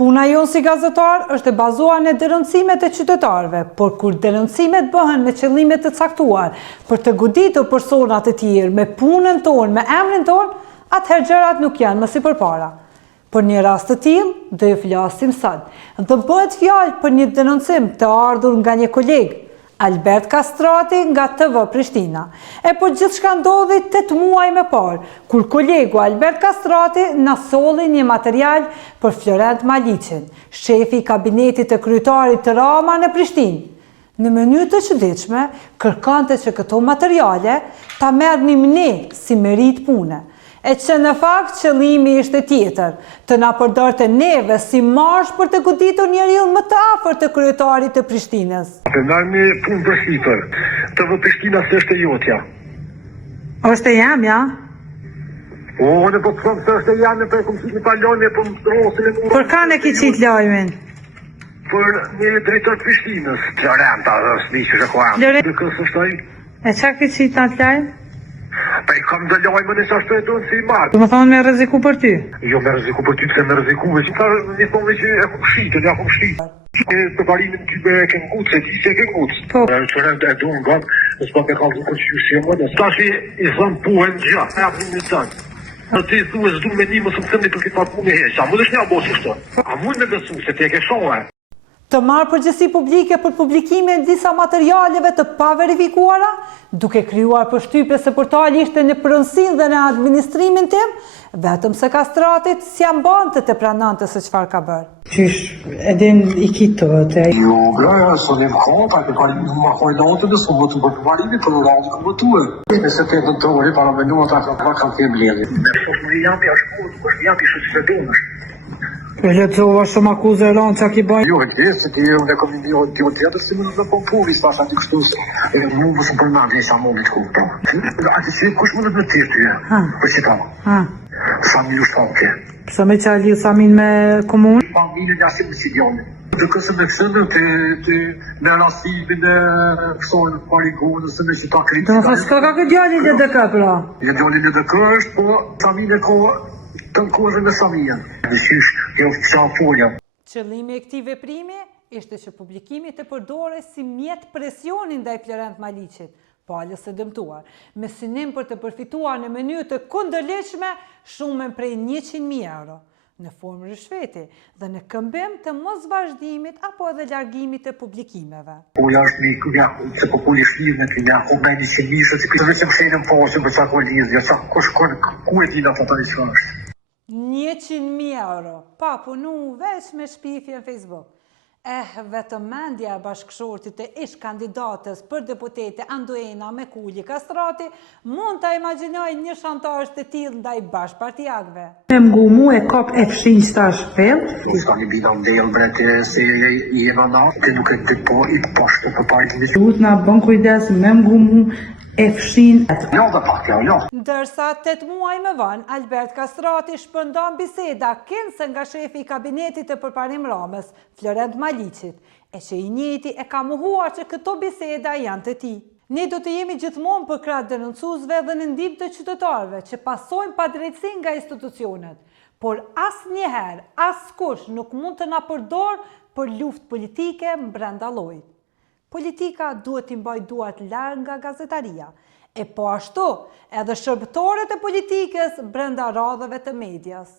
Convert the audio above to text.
Puna jonë si gazetar është e bazuar në denoncimet e qytetarëve, por kur denoncimet bëhen me qëllimet të caktuar për të goditur personat e tjerë me punën tonë, me emrin tonë, atëherë gjërat nuk janë më si përpara. Për një rast të tillë, do ju flasim sot. Dhe bëhet fjalë për një denoncim të ardhur nga një koleg, Albert Kastrati nga TV Prishtina. E po gjithçka ndodhi 8 muaj më parë, kur kolegu Albert Kastrati na solli një material për Florent Maliqin, shefi i kabinetit të kryetarit të Rama në Prishtinë. Në mënyrë të çuditshme, kërkonte që këto materiale ta merrnim ne si merit pune. E që në fakt qëllimi ishte tjetër, të na përdorte neve si marsh për të goditur njeriu më të afërt të kryetarit të Prishtinës. Na me punë për shifër, TV Prishtina s'është e jotja. Është e jamja? Në po të thonë se është e jamja për komisionin italiane për rosin e mua. Për kanë e ki qitë lajmin? Për një drejtor të Prishtinës, Florenta, është një që shëkohem. Dhe kësë është ai? E qa ki qitë atë lajm? Pa i kam dhe lajmën e sa shpejtojnë si i marë. Do më thonë me rreziku për ty? Jo me rreziku për ty, të me rreziku, që ta një thonë që e kom shqitë, ja kom shqitë. Për parimin ty e ke ngutë, se ti se ke ngutë. Po. Florenta e duhen gatë, nësë pa me kalë për që si e më nësë. Ta që i thëmë puhen gjatë, e apë një tënë. Në ti thu e zdu me një më së më thëmë për këtë parë punë e heqë. A mu dhe shnjë abosë shtë? A mu me besu se te ke shohe. Të marrë përgjegjësi publike për publikimin e disa materialeve të paverifikuara, duke krijuar përshtypje se portali ishte në pronësinë dhe në administrimin tim, vetëm se Kastratit s'jam bante të pranante se çfarë ka bërë. Qysh, edin i kitohet e? Jo, bra, sonë e më kopa, e pari në më kohë natë dhe sonë votu për përmarimi, për në rallë këtë votuë. Nëse të të të ori, para me nuat, ata kanë të mbledhje. Me shosh më jampi a shkollë, është jampi shë që se donësh. E letëzova shumë akuzë e lanë që a ki bajnë? Jo, e të se ti unë e kom një tjetër, si më në po puri, s'pasha ti kështu, mu më shumë përmën e isha mundit ku, po. A ti si kush më në të tjerë ty, për që ta? Samin u shtanke. Sa me që a liu Samin me komunë? Samin e njasim në Sidjani. Të kësë me kësëndë, të me rasimin e kësojnë parigonës, me që ta kritika. Të më thë shka ka këtë djallin e dëkë, pra? Djallin e dëkë është, po Samin e ko të në kozën e Samin. Nësysh, jo qa folja. Qëllimi e këtij veprimi ishte që publikimi të përdore si mjet presionin ndaj Florent Maliqit, palës së dëmtuar, me synim për të përfituar në mënyrë të kundërligjshme shumën prej 100.000 euro, në formë rishveti dhe në këmbim të mos vazhdimit apo edhe largimit të publikimeve. Po jashtë një se po shtirë në të një me një sinishë, që këtë që më shenën posë, për qa kolizja, ku e dina të të një që është? 100.000 euro, pa punu veç me shpifje në Facebook. Vetëm mendja e bashkëshortit e ish kandidatës për deputete Anduena Mekulli Kastrati mund të imagjinoj një shantazh të tillë ndaj bashkëpartiakëve. Me mgumu e kop e fshinj stash shpel? Ska një bida më delë brete se i e vanat, të nuk e të po i të pashtë për parit një. Duhet nga bën kujdes me mgumu e fshin. Jo dhe pak, jo. Ndërsa 8 muaj më vonë, Albert Kastrati shpërndan biseda kinse nga shefi i kabinetit të përparim Ramës, Florent Maliqit, e që i njëjti e ka mohuar që këto biseda janë të tij. Ne do të jemi gjithmonë për krah denoncuesve dhe në ndihmë të qytetarëve që pasojnë padrejtësi nga institucionet, por asnjëherë askush nuk mund të na përdor për luftë politike brenda llojit. Politika duhet t'i mbajë duart larg nga gazetaria, e po ashtu edhe shërbëtorët e politikës brenda radhave të medias.